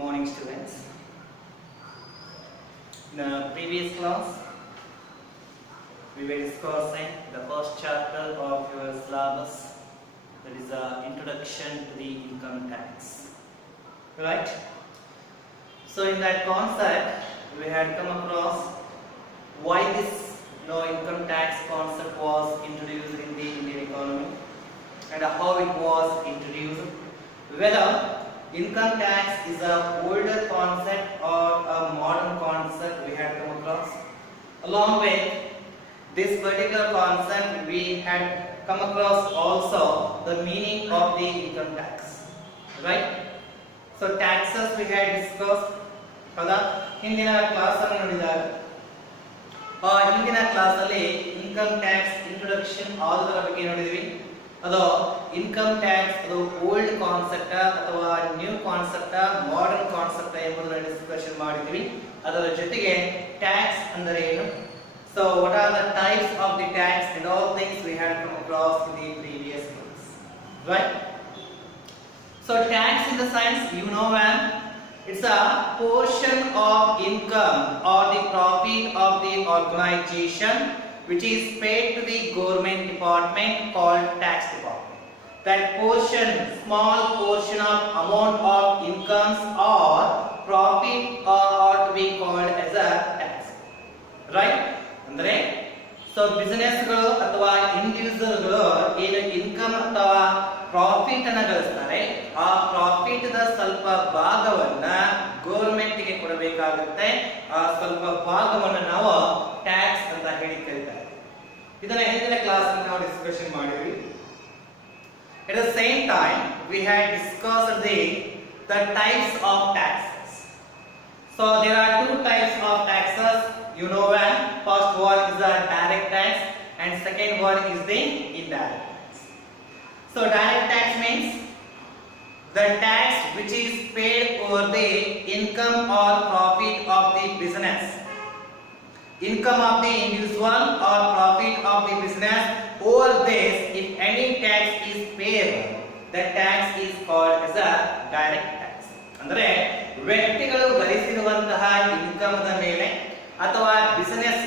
morning, students. In the previous class, we were discussing the first chapter of your syllabus, that is the introduction to the income tax. Right? So, in that concept, we had come across why this income tax concept was introduced in the Indian economy and how it was introduced, whether income tax is a older concept or a modern concept we had come across. Along with this particular concept, we had come across also the meaning of the income tax, right? So taxes we had discussed. ಹೌದಾ? ಹಿಂದಿನ class ಅನ್ನು ನೋಡಿದಾಗ ಹಿಂದಿನ class ಅಲ್ಲಿ income tax introduction ಆಲ್ದರ ಬಗ್ಗೆ ನೋಡಿದ್ವಿ. ಅದು income tax ಅದು ಓಲ್ಡ್ ಕಾನ್ಸೆಪ್ಟ್ ಅಥವಾ ನ್ಯೂ ಕಾನ್ಸೆಪ್ಟ್ ಮಾಡರ್ನ್ ಕಾನ್ಸೆಪ್ಟ್ ಎಂಬುದನ್ನು ಡಿಸ್ಕಷನ್ ಮಾಡಿದ್ವಿ. ಅದರ ಜೊತೆಗೆ ಟ್ಯಾಕ್ಸ್ ಅಂದರೆ ಏನು, so what are the types of the tax and all things we had come across in the previous class, right? So tax in the sense, you know, when it's a portion of income or the profit of the organization which is paid to the government department called tax department. That portion, small portion of amount of incomes or profit are to be called as a tax, right? Andre so business ಗಳು ಅಥವಾ individual ಗಳು ಏನು income ಅಥವಾ profit ಅನ್ನು ಗಳಿಸ್ತಾರೆ, ಆ profit the ಸ್ವಲ್ಪ ಭಾಗವನ್ನ government ಗೆ ಕೊಡಬೇಕಾಗುತ್ತೆ. ಆ ಸ್ವಲ್ಪ ಭಾಗವನ್ನು ನಾವು ಟ್ಯಾಕ್ಸ್ ಅಂತ ಹೇಳಿ ಕರೀತಾರೆ. ಇದನ್ನ ಹಿಂದಿನ ಕ್ಲಾಸ್ ಅಲ್ಲಿ ನಾವು ಡಿಸ್ಕಷನ್ ಮಾಡಿದ್ವಿ. At the same time, we had discussed the types of taxes. So there are two types of taxes. You know, when first one is the direct tax and second one is the indirect tax. So direct tax means the tax which is paid over the income or profit of the business, income of the individual or profit of the business. Over this, if any tax is paid, the tax is called as a direct tax. ಅಂದ್ರೆ ವ್ಯಕ್ತಿಗಳು ಗಳಿಸಿರುವಂತಹ income the ಮೇಲೆ ಅಥವಾ business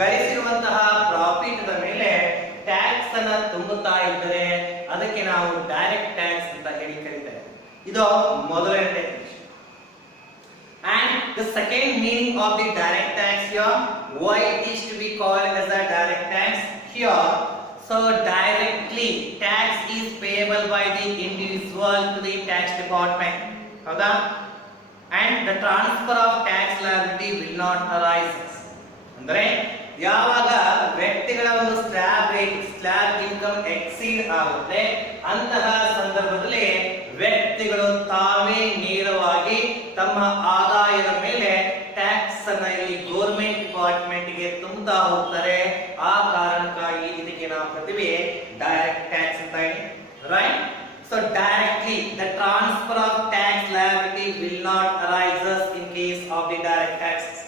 ಗಳಿಸಿರುವಂತಹ profit the ಮೇಲೆ tax ಅನ್ನು ತುಂಬುತ್ತಾ ಇದ್ದರೆ ಅದಕ್ಕೆ ನಾವು direct tax ಅಂತ ಹೇಳಿ ಕರೀತೇವೆ. ಇದು ಮೊದಲನೇ definition. And the second meaning of the direct tax here, why it is to be called as a direct tax here. So directly tax is payable by the individual to the tax department. ಹೌದಾ? And the transfer of tax liability will not arise. ಅಂದ್ರೆ ಯಾವಾಗ ವ್ಯಕ್ತಿಗಳ ಒಂದು slab income exceed ಆಗುತ್ತೆ, ಅಂತಹ ಸಂದರ್ಭದಲ್ಲಿ ವ್ಯಕ್ತಿಗಳು ತಾವೇ ನೇರವಾಗಿ ತಮ್ಮ ಆದಾಯದ ಮೇಲೆ ಟ್ಯಾಕ್ಸ್ ಅನ್ನ ಇಲ್ಲಿ ಗವರ್ನಮೆಂಟ್ ಡಿಪಾರ್ಟ್ಮೆಂಟ್ ಗೆ ತುಂಬುತ್ತಾ ಹೋಗ್ತಾರೆ. ಆ ಕಾರಣಕ್ಕಾಗಿ ಇದಕ್ಕೆ ನಾವು ಕರಿತೀವಿ ಡೈರೆಕ್ಟ್ ಟ್ಯಾಕ್ಸ್ ಅಂತ ಹೇಳಿ, right? So directly the transfer of tax liability will not arise in case of the direct taxes.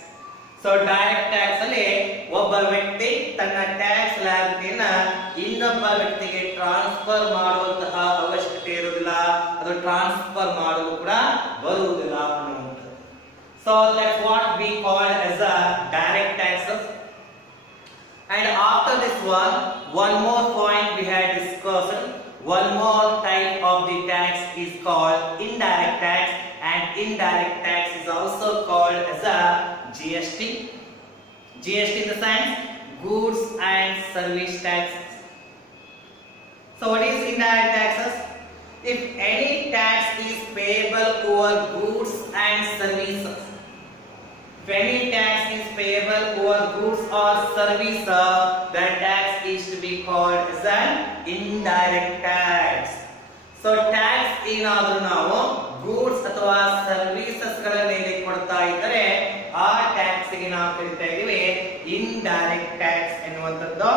So direct tax ಅಲ್ಲಿ ಒಬ್ಬ ವ್ಯಕ್ತಿ ತನ್ನ ಟ್ಯಾಕ್ಸ್ ಲಯಬಿಲಿಟಿಯನ್ನ ಇನ್ನೊಬ್ಬ ವ್ಯಕ್ತಿಗೆ ಟ್ರಾನ್ಸ್ಫರ್ ಮಾಡುವಂತಹ ಅವಶ್ಯಕತೆ ಇರುವುದಿಲ್ಲ, ಅದು ಟ್ರಾನ್ಸ್ಫರ್ ಮಾಡಲು ಕೂಡ ಬರುವುದಿಲ್ಲ ಅನ್ನುವಂಥದ್ದು. So that's what we call as a direct taxes. And after this one more point we had discussed. One more type of the tax is called indirect tax, and indirect tax is also called as a GST. GST in the sense goods and service taxes. So what is indirect taxes? If any tax is payable over goods and services, if any tax is payable over goods or services, that tax is to be called as an indirect tax. So tax ಏನಾದರೂ ನಾವು goods ಅಥವಾ services ಗಳ ಮೇಲೆ ಕೊಡ್ತಾ ಇದ್ದರೆ ಆ tax ಗೆ ನಾವು ಕರೀತಾ ಇದೀವಿ ಇಂಡೈರೆಕ್ಟ್ ಟ್ಯಾಕ್ಸ್ ಎನ್ನುವಂಥದ್ದು.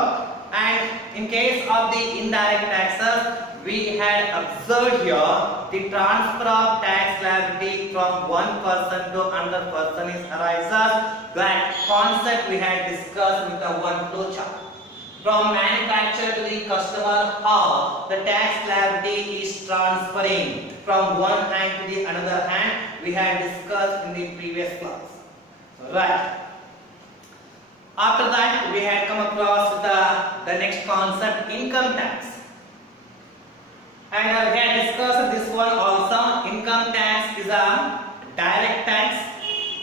And in case of the indirect taxes, we had observed here the transfer of tax liability from one person to another person is arises. That concept we had discussed with the one flow chart. from manufacturer to the customer, how the tax liability is transferring from one hand to the another hand, we had discussed in the previous class. Right. After that, we had come across the next concept, income tax. And we had discussed this one also. Income tax is a direct tax,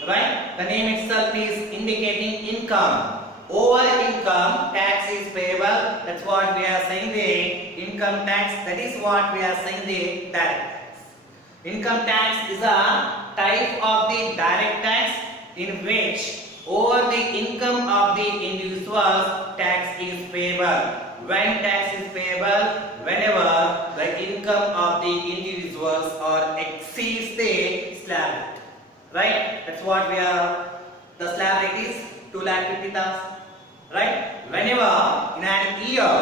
right? The name itself is indicating income. Over income, tax is payable. That's what we are saying the income tax. That is what we are saying the direct tax. Income tax is a type of the direct tax in which over the income of the individuals tax is payable. When tax is payable, whenever the income of the individuals or exceeds the slab rate, right? That's what we are. The slab rate is 2,50,000, right? Whenever in an year,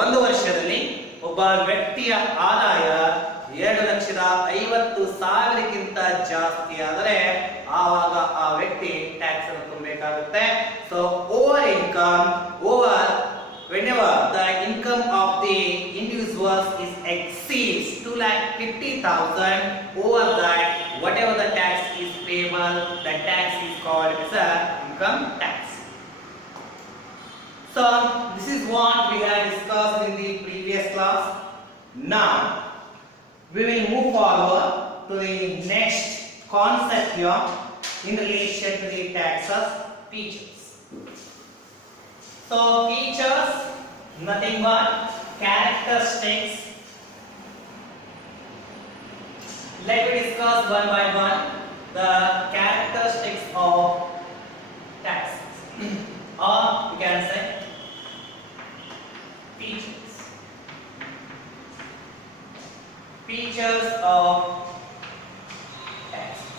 ಒಂದು ವರ್ಷದಲ್ಲಿ ಒಬ್ಬ ವ್ಯಕ್ತಿಯ ಆದಾಯ 2,50,000ಕ್ಕಿಂತ ಜಾಸ್ತಿ ಆದರೆ ಆವಾಗ ಆ ವ್ಯಕ್ತಿ ಟ್ಯಾಕ್ಸ್ ಅನ್ನು ತುಂಬಬೇಕಾಗುತ್ತೆ. So over income, whenever the income of the individuals is exceeds 2,50,000, over that whatever the tax is payable, the tax is called as a income tax. So this is what we had discussed in the previous class. Now we will move forward to the next concept here in relation to the taxes features. So features, nothing but characteristics. Let me discuss one by one the characteristics of taxes, or you can say features. Features of taxes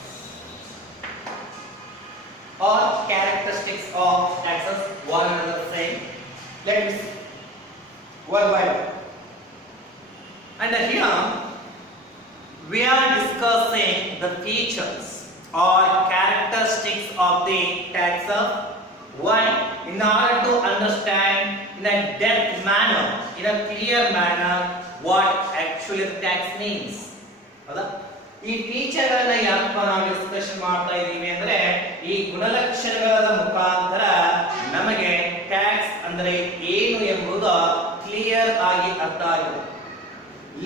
or characteristics of taxes, one another same. Let me see one by one. And here we are discussing the features or characteristics of the taxes. Why? In order to understand in a depth manner, in a clear manner, what actually the tax means. ಹೌದಾ? ಈ feature ಗಳನ್ನ ಯಾಕಪ್ಪ ನಾವು discussion ಮಾಡ್ತಾ ಇದ್ದೀವಿ ಅಂದ್ರೆ ಈ ಗುಣಲಕ್ಷಣಗಳ ಮುಖಾಂತರ ನಮಗೆ ಟ್ಯಾಕ್ಸ್ ಅಂದ್ರೆ ಏನು ಎಂಬುದು ಕ್ಲಿಯರ್ ಆಗಿ ಅರ್ಥ ಆಗುತ್ತೆ.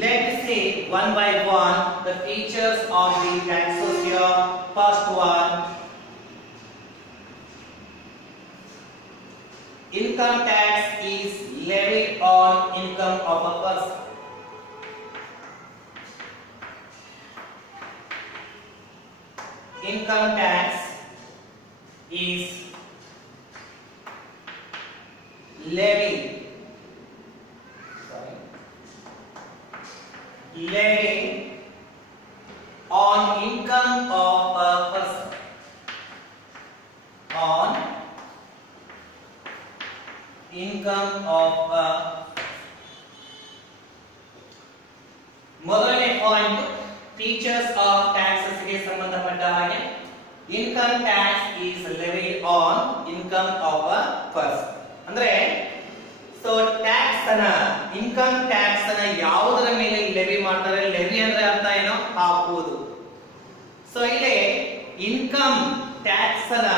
Let's see one by one the features of the taxes here. First one, income tax is levied on income of a person. Income tax is levied on income of a person. On income of a ಮೊದಲನೇ point features of taxes ಗೆ ಸಂಬಂಧಪಟ್ಟ ಹಾಗೆ income tax is levied on income of a person. ಅಂದ್ರೆ so tax ಅನ್ನ income tax ಅನ್ನ ಯಾವುದರ ಮೇಲೆ levy ಮಾಡ್ತಾರೆ? ಲೆವಿ ಅಂದ್ರೆ ಅರ್ಥ ಏನು? ಹಾಕುವುದು. ಸೊ ಇಲ್ಲಿ ಇನ್ಕಮ್ ಟ್ಯಾಕ್ಸ್ ಅನ್ನ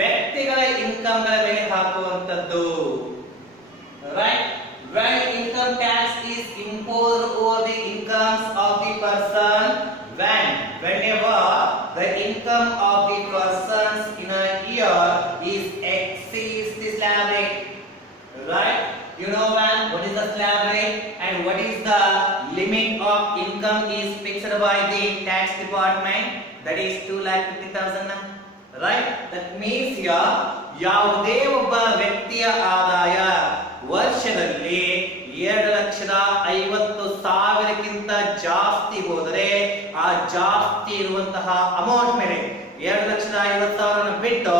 ವ್ಯಕ್ತಿಗಳ ಇನ್ಕಮ್ ಗಳ ಮೇಲೆ ಹಾಕುವಂತದ್ದು, right? When income tax is imposed over the incomes of the person, whenever the income of the persons in a year is exceeds the slab rate, right? You know what is the slab rate and what is the limit of income is fixed by the tax department, that is 2,50,000, right? That means here ಯಾವುದೇ ಒಬ್ಬ ವ್ಯಕ್ತಿಯ ಆದಾಯ ವರ್ಷದಲ್ಲಿ 2,50,000ಕ್ಕಿಂತ ಜಾಸ್ತಿ ಹೋದರೆ ಆ ಜಾಸ್ತಿ ಇರುವಂತಹ ಅಮೌಂಟ್ ಮೇಲೆ 2,50,000 ಬಿಟ್ಟು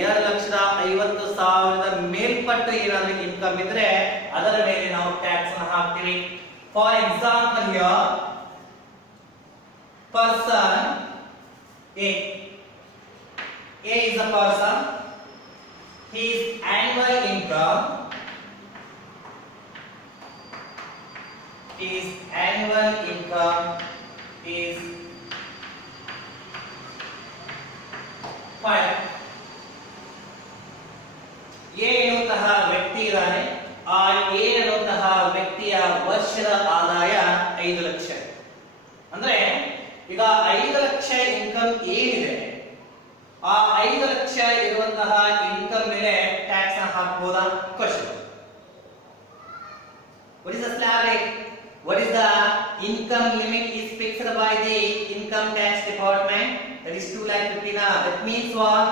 2,50,000 ಮೇಲ್ಪಟ್ಟು ಏನಾದರೂ ಇನ್ಕಮ್ ಇದ್ರೆ ಅದರ ಮೇಲೆ ನಾವು ಟ್ಯಾಕ್ಸ್ ಅನ್ನು ಹಾಕ್ತೀವಿ. For example here person A is a person, his annual income income is 5 lakh. A ಎನ್ನುವಂತಹ ವ್ಯಕ್ತಿ ಇದ್ದಾನೆ. ಆ ಎ ಎನ್ನುವಂತಹ ವ್ಯಕ್ತಿಯ ವರ್ಷದ ಆದಾಯ 5 ಲಕ್ಷ. ಅಂದ್ರೆ ಈಗ 5 ಲಕ್ಷ ಇನ್ಕಮ್ ಏನಿದೆ, ಆ 5 ಲಕ್ಷ ಇರುವಂತಹ ಇನ್ಕಮ್ ಮೇಲೆ ಟ್ಯಾಕ್ಸ್ ಅನ್ನು ಹಾಕಬಹುದಾ? Question. What is the slab rate? What is the income limit is fixed by the income tax department? That is 2,50,000. That means what?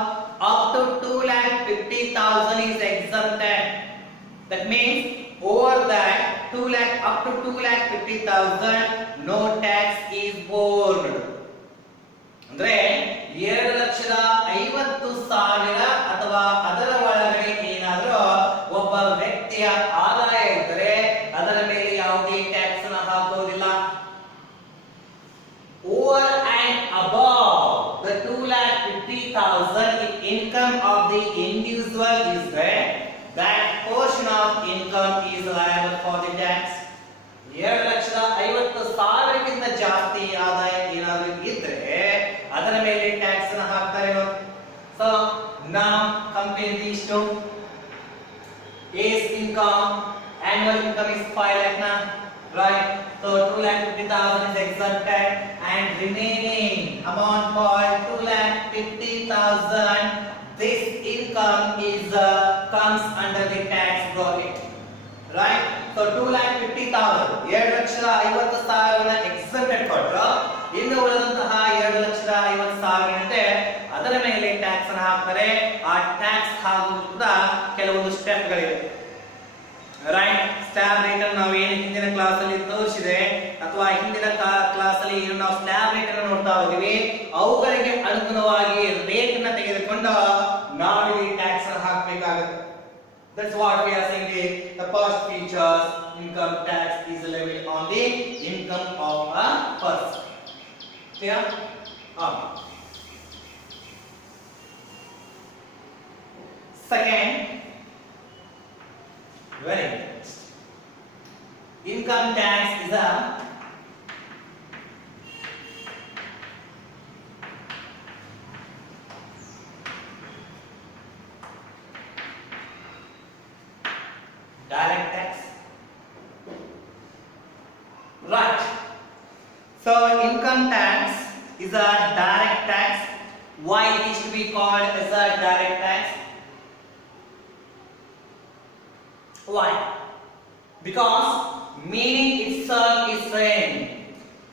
Up to 2,50,000 is exempted. That means over that 2 lakh, up to 2,50,000 no tax is borne. ಅಂದ್ರೆ 2,50,000 ಅಥವಾ ಅದರ ಒಳಗಡೆ ಏನಾದರೂ ಒಬ್ಬ ವ್ಯಕ್ತಿಯ ಆದಾಯ ಇದ್ದರೆ ಅದರ ಮೇಲೆ ಯಾವುದೇ ಟ್ಯಾಕ್ಸ್ ಅನ್ನು ಹಾಕುವುದಿಲ್ಲ. Over and above the 2,50,000 income of the individual is there, that portion of income is liable for the tax. 7,50,000 ಜಾಸ್ತಿ ಆದಾಯ ಏನಾದರೂ ಇದ್ರೆ ಅದರ ಮೇಲೆ ಟ್ಯಾಕ್ಸ್ ಅನ್ನು ಹಾಕ್ತಾರೆ. So now compare these two. A's income, annual income is 5 lakh now, right? So 2,50,000 is exempted and remaining amount for 2,50,000, this income is comes under the tax bracket, right? So 2,50,000, 2,50,000 exempted ಕೊಟ್ಟರು, ಇನ್ನು ಉಳಿದಂತಹ 2,50,000 ಇದೆ ಅದರ ಮೇಲೆ tax ಅನ್ನು ಹಾಕ್ತಾರೆ. ಆ tax ಹಾಕುವುದು ಕೂಡ ಕೆಲವೊಂದು ಸ್ಟೆಪ್ ಗಳಿವೆ, ರೈಟ್? ಸ್ಲ್ಯಾಬ್ ರೇಟ್ ಅನ್ನು ನಾವು ಏನು ಹಿಂದಿನ ಕ್ಲಾಸ್ ಅಲ್ಲಿ ತೋರಿಸಿದೆ ಅಥವಾ ಹಿಂದಿನ ಕ್ಲಾಸ್ ಅಲ್ಲಿ ಏನು ನಾವು ಸ್ಲ್ಯಾಬ್ ರೇಟ್ ಅನ್ನು ನೋಡ್ತಾ ಹೋಗಿವಿ, ಅವುಗಳಿಗೆ ಅನುಗುಣವಾಗಿ ರೇಟ್ ಅನ್ನು ತೆಗೆದುಕೊಂಡು ನಾವು ಇಲ್ಲಿ ಟ್ಯಾಕ್ಸ್ ಅನ್ನು ಹಾಕಬೇಕಾಗುತ್ತೆ. That's what we are saying. The first features, income tax is levied on the income of a person. Clear? Second, very next. Income tax is a direct tax, right? So income tax is a direct tax. Why it is to be called as a direct tax? Why? Because meaning itself is same.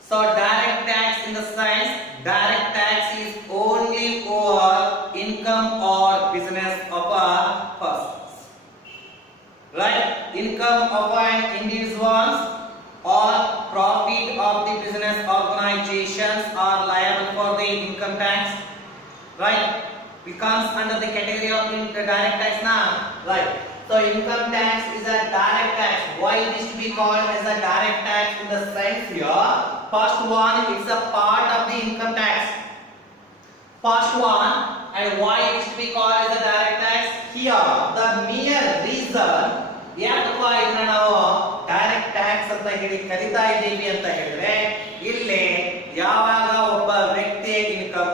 So direct tax in the sense, direct tax is only over income or business of a person. Right? Income of an individual or profit of the business organizations are liable for the income tax. Right? It comes under the category of direct tax now. Right? So income tax is a direct tax. Why it is to be called as a direct tax in the sense here? First one, it's a part of the income tax. First one, and why it is to be called as a direct tax? Here, the mere reason ಯಾಕಪ್ಪ ಇದನ್ನ ನಾವು direct tax ಅಂತ ಹೇಳಿ ಕರೀತಾ ಇದ್ದೀವಿ ಅಂತ ಹೇಳಿದ್ರೆ, ಇಲ್ಲಿ ಯಾವಾಗ ಒಬ್ಬ ವ್ಯಕ್ತಿಯ ಇನ್ಕಮ್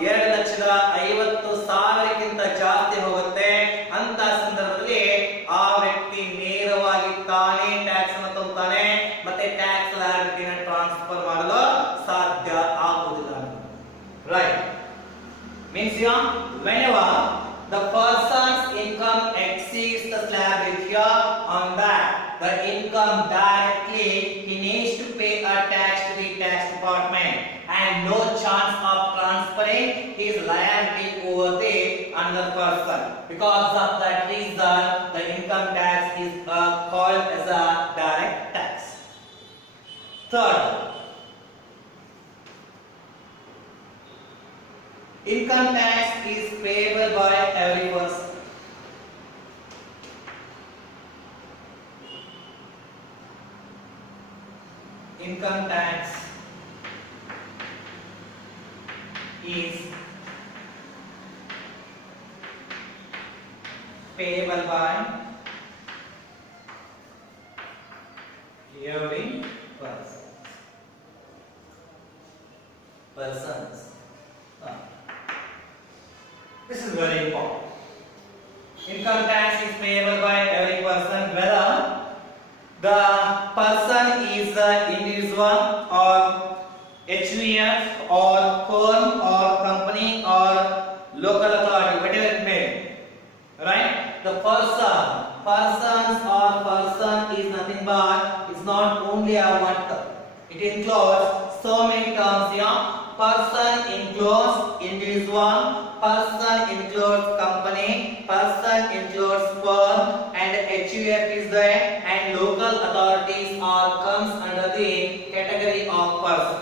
2,50,000 ಜಾಸ್ತಿ ಹೋಗುತ್ತೆ ಅಂತ ಸಂದರ್ಭದಲ್ಲಿ ಆ ವ್ಯಕ್ತಿ ನೇರವಾಗಿ ತಾನೇ ಟ್ಯಾಕ್ಸ್ ಅನ್ನು ತುಂಬುತ್ತಾನೆ, ಮತ್ತೆ ಟ್ಯಾಕ್ಸ್ ಲಯಬಿಲಿಟಿನ ಟ್ರಾನ್ಸ್ಫರ್ ಮಾಡಲು ಸಾಧ್ಯ ಆಗುವುದಿಲ್ಲ. Right? Means here, whenever the person's income exceeds the slab rate here, on that the income directly he needs to pay a tax to the tax department and no chance of transferring his liability over the another person. Because of that reason, the income tax is called as a direct tax. Third, income tax is payable by every person. Income tax is payable by every person. persons. Ah. This is very important. Income tax is payable by every person, whether the person is an individual or HUF or firm or company or local authority, whatever it may. Right? The persons or person is nothing but, it's not only a one term. It includes so many terms here. Person includes individual, person includes company, person includes firm, and HUF is there, and local authorities are comes under the category of person.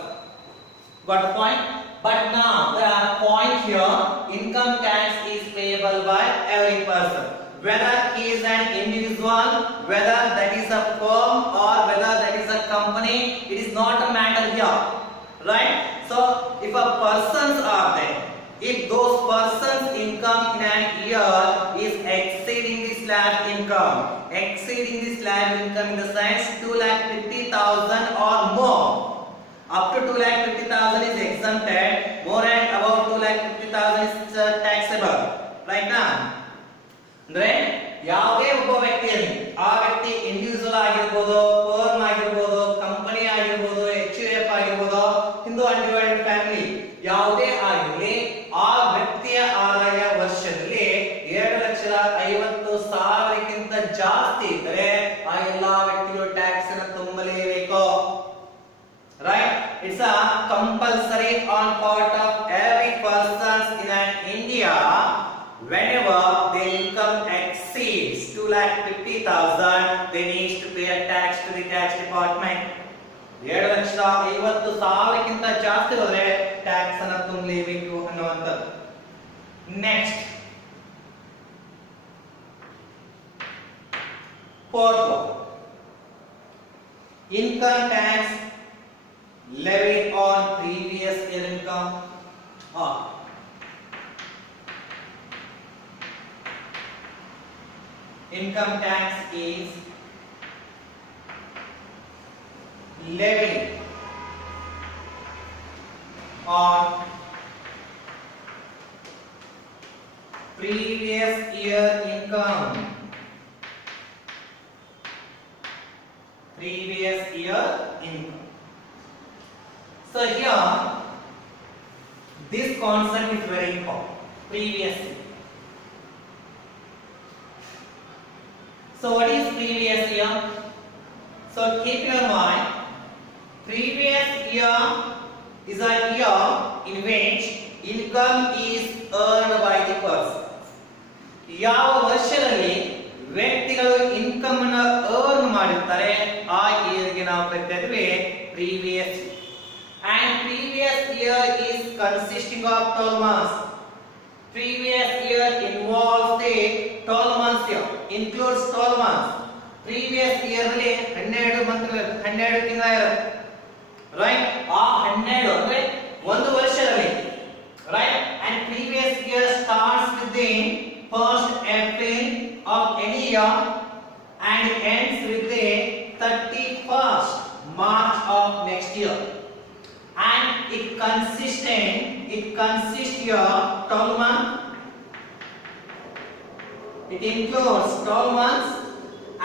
Got the point? But now the point here, income tax is payable by every person, whether he is an individual, whether that is a firm or whether that is a company. It is not a matter here, right? So if a persons are there, if those persons income in an year is exceeding the slab income, in the sense 2,50,000 or more. Up to 2,50,000 is exempted, more and above 2,50,000 is taxable. Right now, ಅಂದ್ರೆ ಯಾವುದೇ ಒಬ್ಬ ವ್ಯಕ್ತಿಯಲ್ಲಿ ಆ ವ್ಯಕ್ತಿ individual ಆಗಿರಬಹುದು, firm ಆಗಿರಬಹುದು, company ಆಗಿರಬಹುದು, HUF ಆಗಿರಬಹುದು, ಹಿಂದೂ ಅನ್ಡಿವೈಡೆಡ್ ಫ್ಯಾಮಿಲಿ ಯಾವುದೇ ಆಗಿರಲಿ, ಆ ವ್ಯಕ್ತಿಯ ಆದಾಯ ವರ್ಷದಲ್ಲಿ 2,50,000ಕ್ಕಿಂತ ಜಾಸ್ತಿ ಇದ್ದರೆ ಆ ಎಲ್ಲಾ ವ್ಯಕ್ತಿಗಳು ಟ್ಯಾಕ್ಸ್ ಅನ್ನು ತುಂಬಲೇಬೇಕು. Right? It's a compulsory on part of every person in India. Whenever their income exceeds 2,50,000, they need to pay a tax to the tax department. 7,50,000ಕ್ಕಿಂತ ಜಾಸ್ತಿ ಹೋದ್ರೆ ಟ್ಯಾಕ್ಸ್ ಅನ್ನು ತುಂಬಲೇಬೇಕು ಅನ್ನುವಂಥದ್ದು. Next, fourth one, income tax levied on previous year income. Income tax is levied on previous year income. So here, this concept is very important. Previous year. So what is previous year? So keep your mind, previous year is a year in which income is earned by the person. ಯಾವ ವರ್ಷದಲ್ಲಿ ವ್ಯಕ್ತಿಗಳು income ಅನ್ನು earn ಮಾಡಿರ್ತಾರೆ ಆ ಇಯರ್ಗೆ ನಾವು ಕರಿತಾ ಇದ್ವಿ previous. And previous year is consisting of 12 months. Previous year involves the 12 months here, includes 12 months. Previous year ಅಲ್ಲಿ 12 ತಿಂಗಳ ಇರುತ್ತೆ, right? ಆ 12 ಅಂದ್ರೆ ಒಂದು ವರ್ಷದಲ್ಲಿ, right? And previous year starts with the 1st April of any year and ends with the 31st March of next year. And it consists here 12 months. It includes 12 months,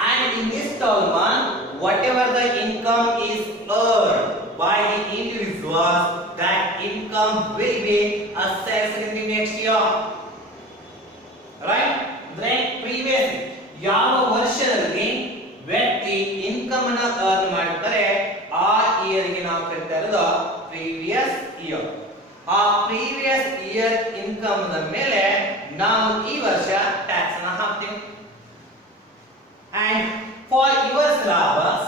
and in this 12 months, whatever the income is earned by the individuals, that income will be assessed in the next year. Right? Then previous ಯಾವ ವರ್ಷದಲ್ಲಿ ವ್ಯಕ್ತಿ income ಅನ್ನು earn ಮಾಡುತ್ತಾರೆ ಆ ಇಯರ್ಗೆ ನಾವು ಕರೀತಾ ಇರೋದು ಪ್ರೀವಿಯಸ್ ಇಯರ್. ಆ ಪ್ರೀವಿಯಸ್ ಇಯರ್ ಇನ್ಕಮ್ ನ ಮೇಲೆ ನಾವು ಈ ವರ್ಷ ಟ್ಯಾಕ್ಸ್ ಅನ್ನು ಹಾಕ್ತೀವಿ. And for your syllabus,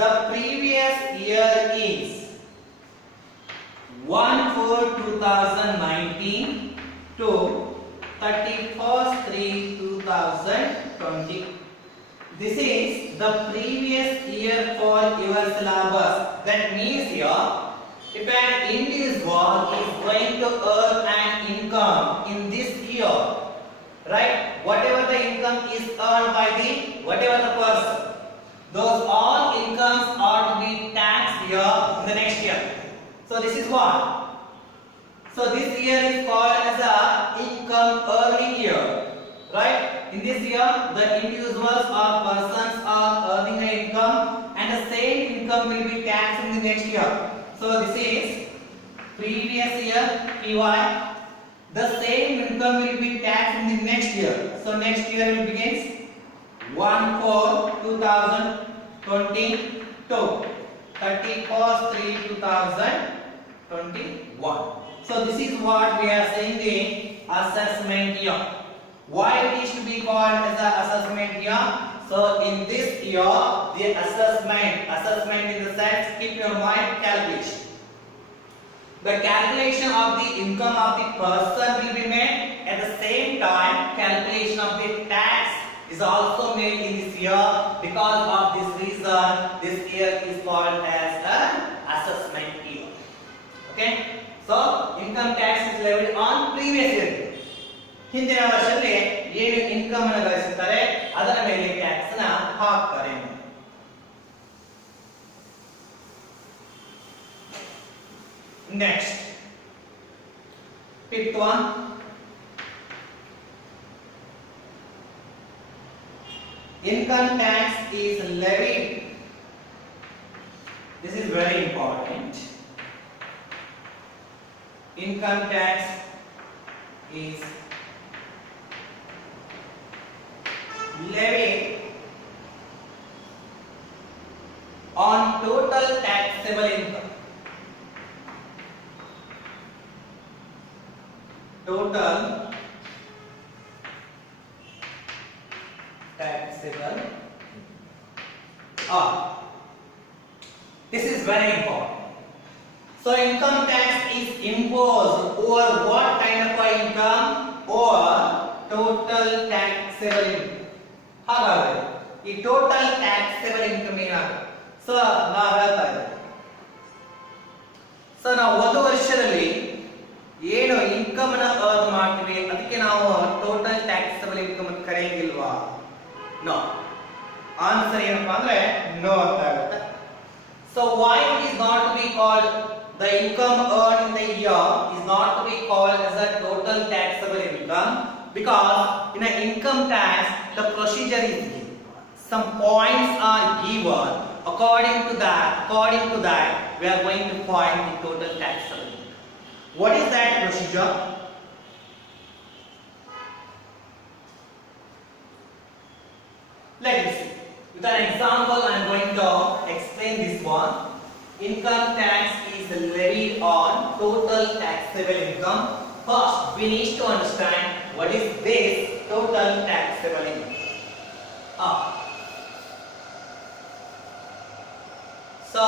the previous year is 1/4/2019 to 31/3/2020. This is the previous year for your syllabus. That means here, if an individual is going to earn an income in this year, right? Whatever the income is earned by the whatever the person, those all incomes are to be taxed here in the next year. So this is what? So this year is called as a income earning year, right? In this year, the individuals or persons are earning an income, and the same income will be taxed in the next year. So this is previous year PY. The same income will be taxed in the next year. So next year will begins 1/4/2022, 31/3/2021. So this is what we are saying the assessment year. Why it is to be called as the assessment year? So in this year, the assessment in the sense, keep your mind, calculation. The calculation of the income of the person will be made. At the same time, calculation of the tax is also made in this year. Because of this reason, this year is called as an assessment year. Okay? So income tax is levied on previous year. ಹಿಂದಿನ ವರ್ಷದಲ್ಲಿ ಏನು income ಅನ್ನು ಗಳಿಸುತ್ತಾರೆ ಅದರ ಮೇಲೆ tax ಅನ್ನು ಹಾಕ್ತಾರೆ. Next, fifth one, income tax is levied. This is very important. Income tax is levied on total taxable income. Total taxable income. This is very important. So income tax is imposed over what kind of income? Over total taxable income. ಹಾಗಾದ್ರೆ ಈ total taxable income ಏನಾಗುತ್ತೆ? So ನಾವು ಹೇಳ್ತಾ ಇದ್ದೇವೆ, so ನಾವು ಒಂದು ವರ್ಷದಲ್ಲಿ ಏನು ಇನ್ಕಮ್ ಅನ್ನ ಅರ್ನ್ ಮಾಡ್ತೀವಿ ಅದಕ್ಕೆ ನಾವು ಟೋಟಲ್ ಟ್ಯಾಕ್ಸೇಬಲ್ ಇನ್ಕಮ್ ಅಂತ ಕರೆಯಂಗಿಲ್ವಾ? ನೋ. ಆನ್ಸರ್ ಏನಪ್ಪಾ ಅಂದ್ರೆ ನೋ ಅಂತ ಆಗುತ್ತೆ. So why it is not to be called the income earned in the year is not to be called as a total taxable income? Because in an income tax the procedure is given. Some points are given. According to that we are going to find the total taxable income. What is that procedure? Let us see. With an example I am going to explain this one. Income tax is levied on total taxable income. First we need to understand what is this total taxable income. So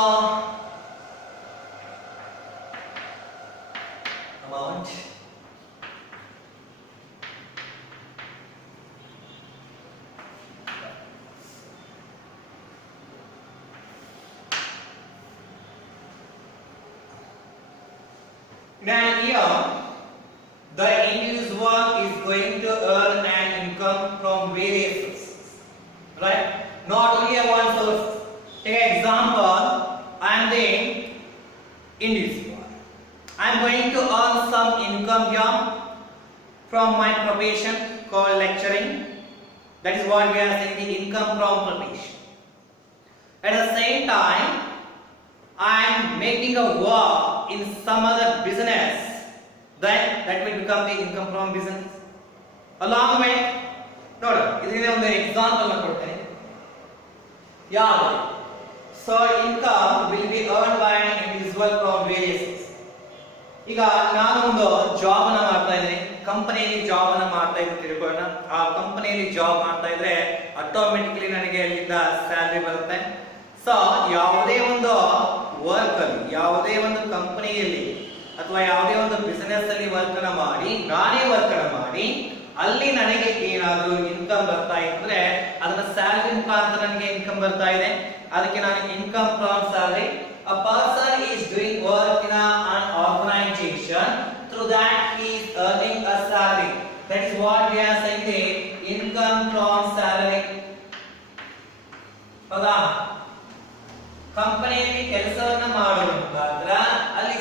amount in a year, the individual is going to earn an income from various sources, right? Not only one source. Take an example, I am the individual. I am going to earn some income here from my profession called lecturing. That is what we are saying, the income from profession. At the same time, I am making a work in some other business, then that will become the income from business. Along with, ನೋಡಿ ಇದರಿಂದ ಒಂದು example ಅನ್ನು ಕೊಡ್ತೇನೆ. ಯಾವುದು? So income will be earned by an individual from various sources. ಈಗ ನಾನು ಒಂದು job ಅನ್ನು ಮಾಡ್ತಾ ಇದ್ದೀನಿ, ಕಂಪನಿಯಲ್ಲಿ ಜಾಬ್ ಅನ್ನು ಮಾಡ್ತಾ ಇದ್ದೀನಿ ತಿಳ್ಕೊಳ್ಳೋಣ. ಆ ಕಂಪನಿಯಲ್ಲಿ ಜಾಬ್ ಮಾಡ್ತಾ ಇದ್ರೆ ಆಟೋಮೆಟಿಕಲಿ ನನಗೆ ಅಲ್ಲಿಂದ ಸ್ಯಾಲರಿ ಬರುತ್ತೆ. ಸೊ ಯಾವುದೇ ಒಂದು ವರ್ಕ್ ಅಲ್ಲಿ, ಯಾವುದೇ ಒಂದು ಕಂಪನಿಯಲ್ಲಿ ಅಥವಾ ಯಾವುದೇ ಒಂದು ಬಿಸಿನೆಸ್ ಅಲ್ಲಿ ವರ್ಕ್ ಅನ್ನ ಮಾಡಿ, ನಾನೇ ವರ್ಕ್ ಅನ್ನ ಮಾಡಿ ಅಲ್ಲಿ ನನಗೆ ಏನಾದರೂ ಇನ್ಕಮ್ ಬರ್ತಾ ಇದ್ರೆ ಅದನ್ನ ಸ್ಯಾಲರಿ ಮುಖಾಂತರ ನನಗೆ ಇನ್ಕಮ್ ಬರ್ತಾ ಇದೆ. ಅದಕ್ಕೆ ನಾನು income from salary. A person is doing work in an organization, through that he is earning a salary. That is what we are saying, the income from salary. ಹೌದಾ? ಕಂಪನಿಯಲ್ಲಿ ಕೆಲಸವನ್ನ ಮಾಡುವ ಮುಖಾಂತರ ಅಲ್ಲಿ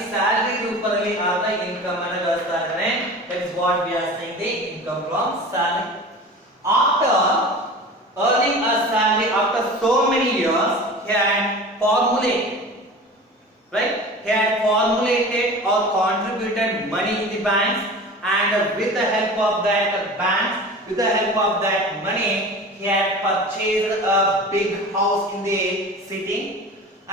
what we are saying the income from salary. After earning a salary after so many years, he had formulated, right? He had formulated or contributed money in the banks, and with the help of that banks, with the help of that money, he had purchased a big house in the city,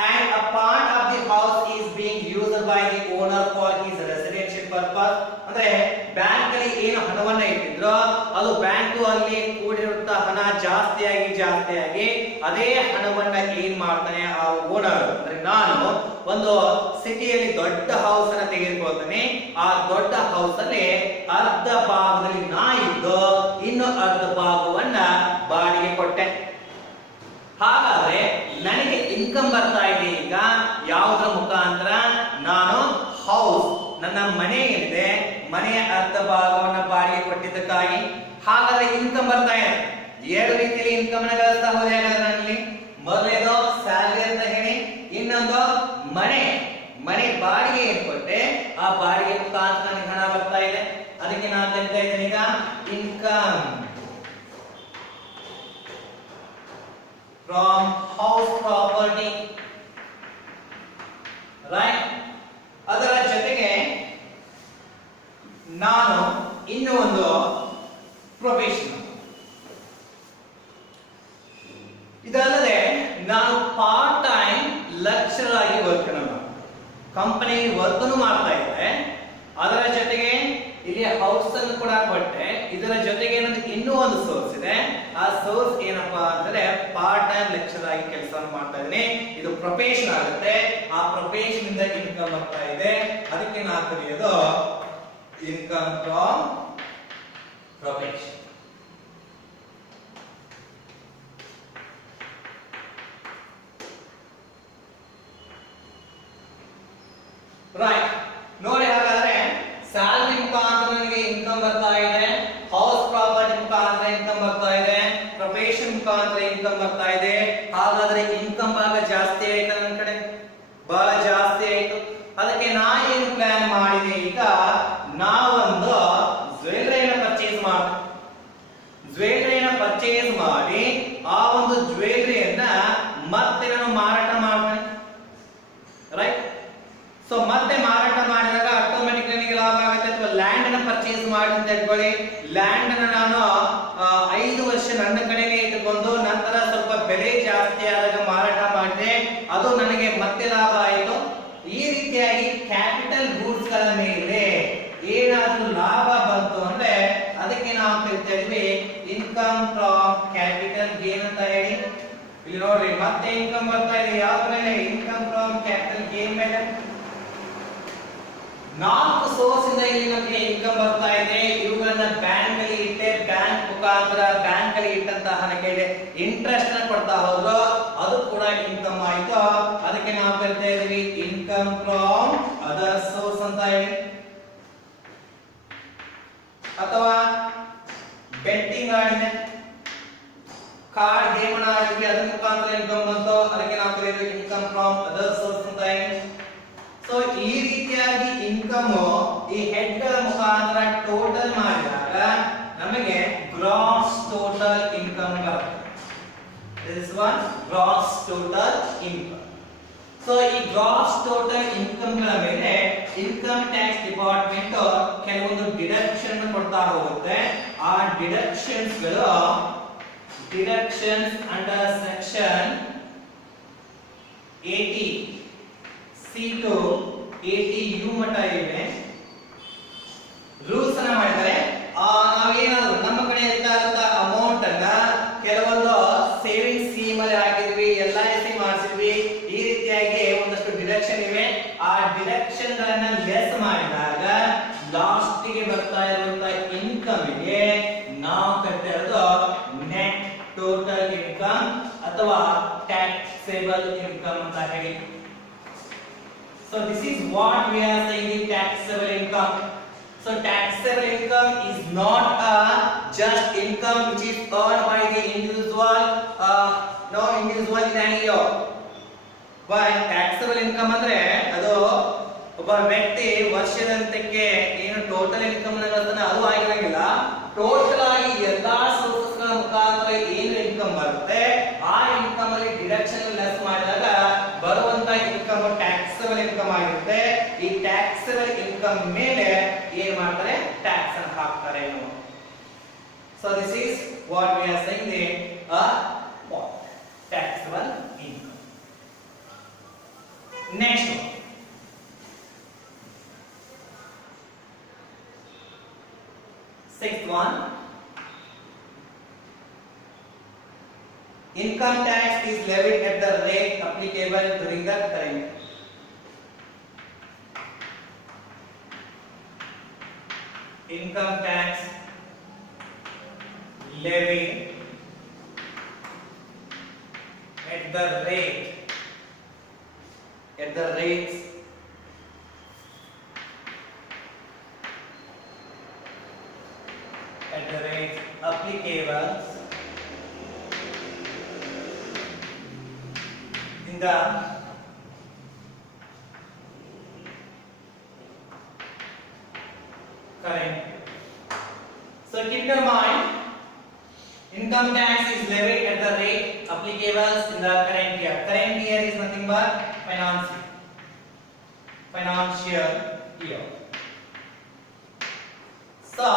and a part of the house is being used by the owner for his residential purpose. ಅಂದ್ರೆ bank ಅಲ್ಲಿ ಏನು ಹಣವನ್ನ ಇಟ್ಟಿದ್ರೋ ಅದು bank ಅಲ್ಲಿ ಕೂಡಿರುವಂತ ಹಣ ಜಾಸ್ತಿಯಾಗಿ ಅದೇ ಹಣವನ್ನ ಏನ್ ಮಾಡ್ತಾನೆ ಆ ಓನರ್, ಅಂದ್ರೆ ನಾನು ಒಂದು ಸಿಟಿಯಲ್ಲಿ ದೊಡ್ಡ ಹೌಸ್ ಅನ್ನ ತೆಗೆದುಕೊಳ್ತಾನೆ, ಆ ದೊಡ್ಡ ಹೌಸ್ ಅಲ್ಲಿ ಅರ್ಧ ಭಾಗದಲ್ಲಿ ನಾ ಇದ್ದು ಇನ್ನು ಅರ್ಧ ಭಾಗವನ್ನ ಬಾಡಿಗೆ ಕೊಟ್ಟೆ. ಹಾಗಾದ್ರೆ ನನಗೆ ಇನ್ಕಮ್ ಬರ್ತಾ ಇದೆ ಈಗ ಯಾವುದರ ಮುಖಾಂತರ? ನಾನು ಹೌಸ್, ನನ್ನ ಮನೆ ಏನಿದೆ ಮನೆಯ ಅರ್ಧ ಭಾಗವನ್ನ ಬಾಡಿಗೆ ಕೊಟ್ಟಿದ್ದಕ್ಕಾಗಿ. ಹಾಗಾದ್ರೆ ಇನ್ಕಮ್ ಬರ್ತಾ ಇದೆ. ಎರಡು ರೀತಿಯಲ್ಲಿ ಇನ್ಕಮ್ ನ ಗಳಿಸ್ತಾ ಹೋದೆ. ಹಾಗಾದ್ರೆ ನನ್ನಲ್ಲಿ ಮೊದಲೇದು ಸ್ಯಾಲರಿ ಅಂತ ಹೇಳಿ, ಇನ್ನೊಂದು ಮನೆ ಬಾಡಿಗೆ ಏನ್ ಕೊಟ್ಟೆ ಆ ಬಾಡಿಗೆ ಮುಖಾಂತರ ನನಗೆ ಹಣ ಬರ್ತಾ ಇದೆ. ಅದಕ್ಕೆ ನಾನು ಹೇಳ್ತಾ ಇದ್ದೇನೆ ಈಗ income from house property, right? ಅದರ ಜೊತೆಗೆ ನಾನು ಇನ್ನು ಒಂದು ಪ್ರೊಫೆಷನ್, ಇದಲ್ಲದೆ ನಾನು ಪಾರ್ಟ್ ಟೈಮ್ ಲೆಕ್ಚರರ್ ಆಗಿ ವರ್ಕ್ ಕಂಪನಿ ವರ್ಕ್ ಮಾಡ್ತಾ ಇದ್ದೆ. ಅದರ ಜೊತೆಗೆ ಇಲ್ಲಿ ಹೌಸ್ ಅನ್ನು ಕೂಡ ಕೊಟ್ಟೆ. ಇದರ ಜೊತೆಗೆ ಇನ್ನೂ ಒಂದು ಸೋರ್ಸ್ ಇದೆ. ಆ ಸೋರ್ಸ್ ಏನಪ್ಪಾ ಅಂದ್ರೆ ಪಾರ್ಟ್ ಟೈಮ್ ಲೆಕ್ಚರರ್ ಆಗಿ ಕೆಲಸವನ್ನು ಮಾಡ್ತಾ ಇದ್ದೀನಿ. ಇದು ಪ್ರೊಫೆಷನ್ ಆಗುತ್ತೆ. ಆ ಪ್ರೊಫೆಷನ್ ಇಂದ ಇನ್ಕಮ್ ಬರ್ತಾ ಇದೆ. ಅದಕ್ಕೆ ನಾವು ಕರೆಯೋದು ಇನ್ಕಮ್ ಫ್ರಮ್ ಪ್ರೊಫೆಷನ್. ರೈಟ್, ನೋಡಿ ಹಾಗಾದ್ರೆ ಸ್ಯಾಲರಿ ಮುಖಾಂತರ ನನಗೆ ಇನ್ಕಮ್ ಬರ್ತಾ ಇದೆ, ಹೌಸ್ ಪ್ರಾಪರ್ಟಿ ಮುಖಾಂತರ ಇನ್ಕಮ್ ಬರ್ತಾ ಇದೆ, ಪ್ರೊಫೆಷನ್ ಮುಖಾಂತರ ಇನ್ಕಮ್ ಬರ್ತಾ ಇದೆ. ಹಾಗಾದ್ರೆ ಇನ್ಕಮ್ ಭಾಗ ಜಾಸ್ತಿ ಆಯ್ತು, ನನ್ನ ಕಡೆ ಬಹಳ ಜಾಸ್ತಿ ಆಯ್ತು. ಅದಕ್ಕೆ ನಾ ಏನು ಪ್ಲಾನ್ ಮಾಡಿದೆ, ಈಗ ನಾವೊಂದು ಜ್ಯುವೆಲರಿಯನ್ನು ಪರ್ಚೇಸ್ ಮಾಡಿ ಆ ಒಂದು ಜ್ಯುವೆಲರಿಯನ್ನ ಮತ್ತೆ ನಾನು ಮಾರಾಟ ಮಾಡ್ತೇನೆ. ರೈಟ್, ಸೊ ಮತ್ತೆ ಮಾರಾಟ ಮಾಡಿದಾಗ ಆಟೋಮೆಟಿಕ್ ನನಗೆ ಲಾಭ ಆಗುತ್ತೆ. ಅಥವಾ ಲ್ಯಾಂಡ್ ಅನ್ನ ಪರ್ಚೇಸ್ ಮಾಡಿ ಅಂತ ಇಟ್ಕೊಳ್ಳಿ. ಲ್ಯಾಂಡ್ ಅನ್ನ ನಾನು 5 ವರ್ಷ ನನ್ನ ಕಡೆಗೆ ಇಟ್ಟುಕೊಂಡು ನಂತರ ಸ್ವಲ್ಪ ಬೆಲೆ ಜಾಸ್ತಿ ಆದಾಗ ಮಾರಾಟ ಮಾಡಿದೆ, ಅದು ನನಗೆ ಮತ್ತೆ ಲಾಭ ಆಯಿತು. ಈ ರೀತಿಯಾಗಿ ಕ್ಯಾಪಿಟಲ್ ಗೂಡ್ಸ್ ಗಳ ಮೇಲೆ ಏನಾದ್ರೂ ಲಾಭ ಬಂತು ಅಂದ್ರೆ ಅದಕ್ಕೆ ನಾವು ಕರಿತಾ ಇದ್ವಿ ಇನ್ಕಮ್ ಫ್ರಮ್ ಕ್ಯಾಪಿಟಲ್ ಗೇನ್ ಅಂತ ಹೇಳಿ. ಇಲ್ಲಿ ನೋಡ್ರಿ ಮತ್ತೆ ಇನ್ಕಮ್ ಬರ್ತಾ ಇದೆ. ಯಾವ ಮೇಲೆ? ಇನ್ಕಮ್ ಫ್ರಮ್ ಕ್ಯಾಪಿಟಲ್ ಗೇನ್ ಮೇಲೆ. 4 ಸೋರ್ಸ್ ಇಂದ ಇಲ್ಲಿ ನಮಗೆ ಇನ್ಕಮ್ ಬರ್ತಾ ಇದೆ. ಇವುಗಳನ್ನ ಬ್ಯಾಂಕ್ ಅಲ್ಲಿ ಇಟ್ಟೆ, ಬ್ಯಾಂಕ್ ಮುಖಾಂತರ ಬ್ಯಾಂಕ್ ಅಲ್ಲಿ ಇಟ್ಟಂತ ಹಣಕ್ಕೆ ಇಂಟ್ರೆಸ್ಟ್ ನ ಕೊಡ್ತಾ ಹೋದ್ರು, ಅದು ಕೂಡ ಇನ್ಕಮ್ ಆಯ್ತು. ಅದಕ್ಕೆ ನಾವು ಕರಿತಾ ಇದೀವಿ ಇನ್ಕಮ್ ಫ್ರಮ್ ಅದರ್ ಸೋರ್ಸ್ ಅಂತ ಹೇಳಿ. ಅಥವಾ ಬೆಟ್ಟಿಂಗ್ ಆಡಿದೆ, ಕಾರ್ಡ್ ಗೇಮ್ ಆಡಿದ್ವಿ, ಅದರ ಮುಖಾಂತರ ಇನ್ಕಮ್ ಬಂತು, ಅದಕ್ಕೆ ನಾವು ಕರೆಯೋದು ಇನ್ಕಮ್ ಫ್ರಮ್ ಅದರ್ ಸೋರ್ಸ್ ಅಂತ ಹೇಳಿ. ಸೊ ಈ ರೀತಿಯಾಗಿ ಇನ್ಕಮ್ ಈ ಹೆಡ್ ಗಳ ಮುಖಾಂತರ ಟೋಟಲ್ ಮಾಡಿದಾಗ ನಮಗೆ ಗ್ರಾಸ್ ಟೋಟಲ್ ಇನ್ಕಮ್ ಬರುತ್ತೆ. This is one gross total income. So ಈ ಗ್ರಾಸ್ ಟೋಟಲ್ ಇನ್ಕಮ್ ಗಳ ಮೇಲೆ ಇನ್ಕಮ್ ಟ್ಯಾಕ್ಸ್ ಡಿಪಾರ್ಟ್ಮೆಂಟ್ ಕೆಲವೊಂದು ಡಿಡಕ್ಷನ್ ಕೊಡ್ತಾ ಹೋಗುತ್ತೆ. ಆ deductions under section 80 C to 80U ಮಟ್ಟ ಇವೆ. ರೂಲ್ಸ್ ಅನ್ನ ಮಾಡಿದರೆ ನಾವೇನಾದ್ರು ನಮ್ಮ ಕಡೆ ಇರ್ತಾ ಅಮೌಂಟ್ ಅನ್ನ ಕೆಲವೊಂದು ಸೇವಿಂಗ್ ಸ್ಕೀಮ್ ಅಲ್ಲಿ ಹಾಕಿದ್ವಿ, LIC ಮಾಡಿಸಿದ್ವಿ, ಈ ರೀತಿಯಾಗಿ ಒಂದಷ್ಟು ಡಿಡಕ್ಷನ್ ಇವೆ. ಆ ಡಿಡಕ್ಷನ್ ಗಳನ್ನ ಲೆಸ್ ಮಾಡಿದಾಗ ಲಾಸ್ಟ್ ಗೆ ಬರ್ತಾ ಇರುವಂತ ಇನ್ಕಮ್ ಗೆ ನಾವು ಕಟ್ತಾ ಇರೋದು ನೆಟ್ ಟೋಟಲ್ ಇನ್ಕಮ್ ಅಥವಾ ಟ್ಯಾಕ್ಸೇಬಲ್ ಇನ್ಕಮ್ ಅಂತ ಹೇಳಿ. So this is what we are saying the taxable income. So taxable income is not a just income which is earned by the individual, no individual in any year. Why taxable income ಅಂದ್ರೆ ಅದು ಒಬ್ಬ ವ್ಯಕ್ತಿ ವರ್ಷದಂತಕ್ಕೆ ಏನು total income ಗಳಿಸ್ತಾನೆ ಅದು ಆಗಿರಂಗಿಲ್ಲ, total ಆಗಿ ಎಲ್ಲಾ sources ಗಳ ಮುಖಾಂತರ ಏನು ಇನ್ಕಮ್ ಬರುತ್ತೆ ಆ ಇನ್ಕಮ್ ಅಲ್ಲಿ ಡಿಡಕ್ಷನ್ ಲೆಸ್ ಮಾಡಿದಾಗ ಬರುವಂತ ಇನ್ಕಮ್ ಟ್ಯಾಕ್ಸಬಲ್ ಇನ್ಕಮ್ ಆಗಿರುತ್ತೆ. ಈ ಟ್ಯಾಕ್ಸಬಲ್ ಇನ್ಕಮ್ ಮೇಲೆ ಏನ್ ಮಾಡ್ತಾರೆ, ಟ್ಯಾಕ್ಸ್ ಅನ್ನು ಹಾಕ್ತಾರೆ. So this is what we are saying, the taxable income. Next one, sixth one, income tax is levied at the rate applicable during the current year. Income tax levied at the rates applicable in the current. So keep in mind, income tax is levied at the rate applicable in the current year. Current year is nothing but financial year. So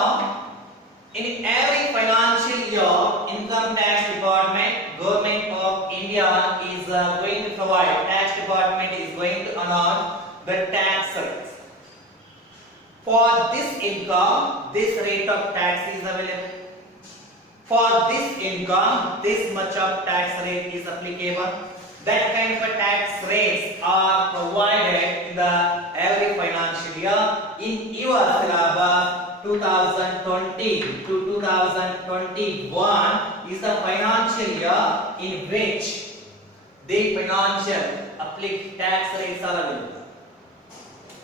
in every financial year, income tax department, government of India is going to provide, tax department is going to announce the tax rates. For this income, this rate of tax is available. For this income, this much of tax rate is applicable. That kind of a tax rates are provided in the every financial year. In your syllabus 2020 to 2021 is the financial year in which the financial applicable tax rates are available.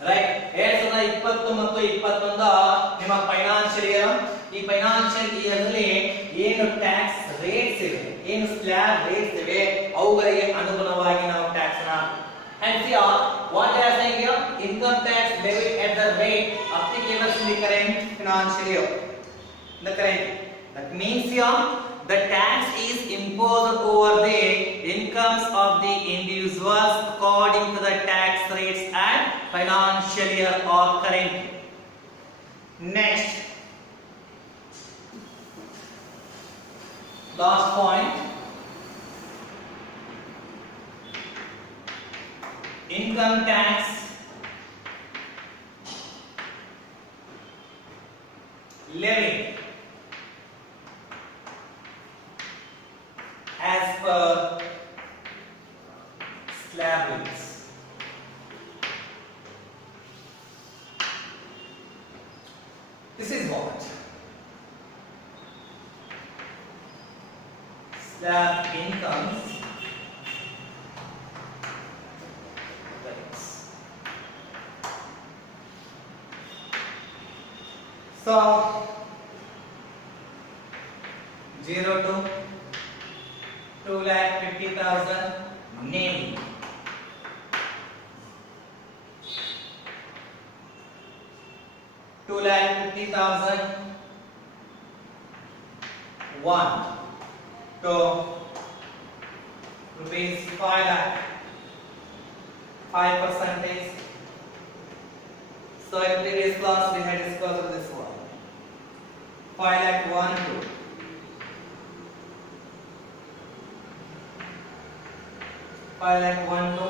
Right? 2020 ಮತ್ತು 21 ನಿಮ್ಮ financial year. ಈ financial year ನಲ್ಲಿ ಏನು tax rates ಇದೆ, ಏನು slab rates ಇವೆ, ಅವುಗಳಿಗೆ ಅನುಗುಣವಾಗಿ ನಾವು ಟ್ಯಾಕ್ಸ್ ಅನ್ನು hence here what they are saying here, income tax levied at the rate applicable in the current financial year. The current, that means here the tax is imposed over the incomes of the individuals according to the tax rates at financial year or current. Next, last point, income tax levied as per slab rates. This is what slab incomes rates. So 0 to 2,50,000 name. 2,50,000 1 to rupees 5 lakh 5%. So in previous class we had discussed this one. 5 lakh 1 to 5 lakh 1 to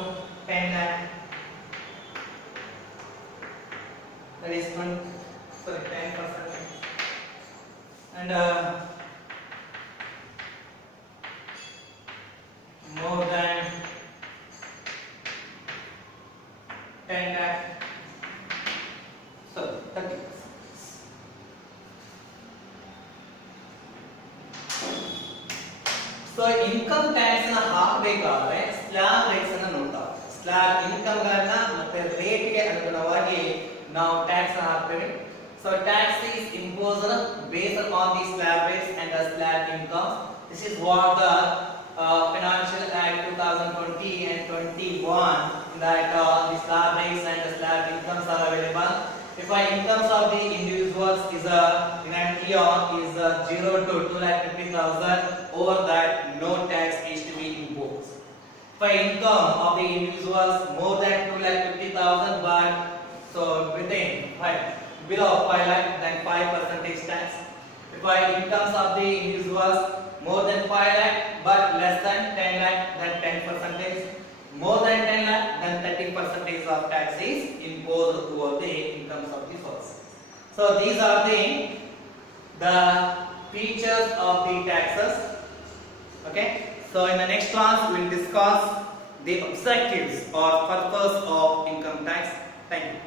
10 lakh. That is 10%. And more than 10 lakh. So 30%. So income tax na ಹಾಕಬೇಕಾದ್ರೆ slab rates ಅನ್ನು ನೋಡ್ತಾ slab income ಗಳನ್ನ ಮತ್ತೆ rate ಗೆ ಅನುಗುಣವಾಗಿ ನಾವು tax ಅನ್ನು ಹಾಕ್ತೇವೆ. So tax is imposed based on the slab rates and the slab incomes. This is what the Financial Act 2020 and 21 in that the slab rates and the slab incomes are available. If our incomes of the individuals is in an year is 0 to 2,50,000, over that no tax is to be imposed. If our income of the individuals more than 2,50,000 but so within below 5 lakh, then 5% tax. If our incomes of the individuals more than 5 lakh but less than 10 lakh, then 10%. More than 10 lakh, then 30% of tax is imposed over the incomes of the person. So these are the features of the taxes. Okay. So in the next class we will discuss the objectives or purpose of income tax. Thank you.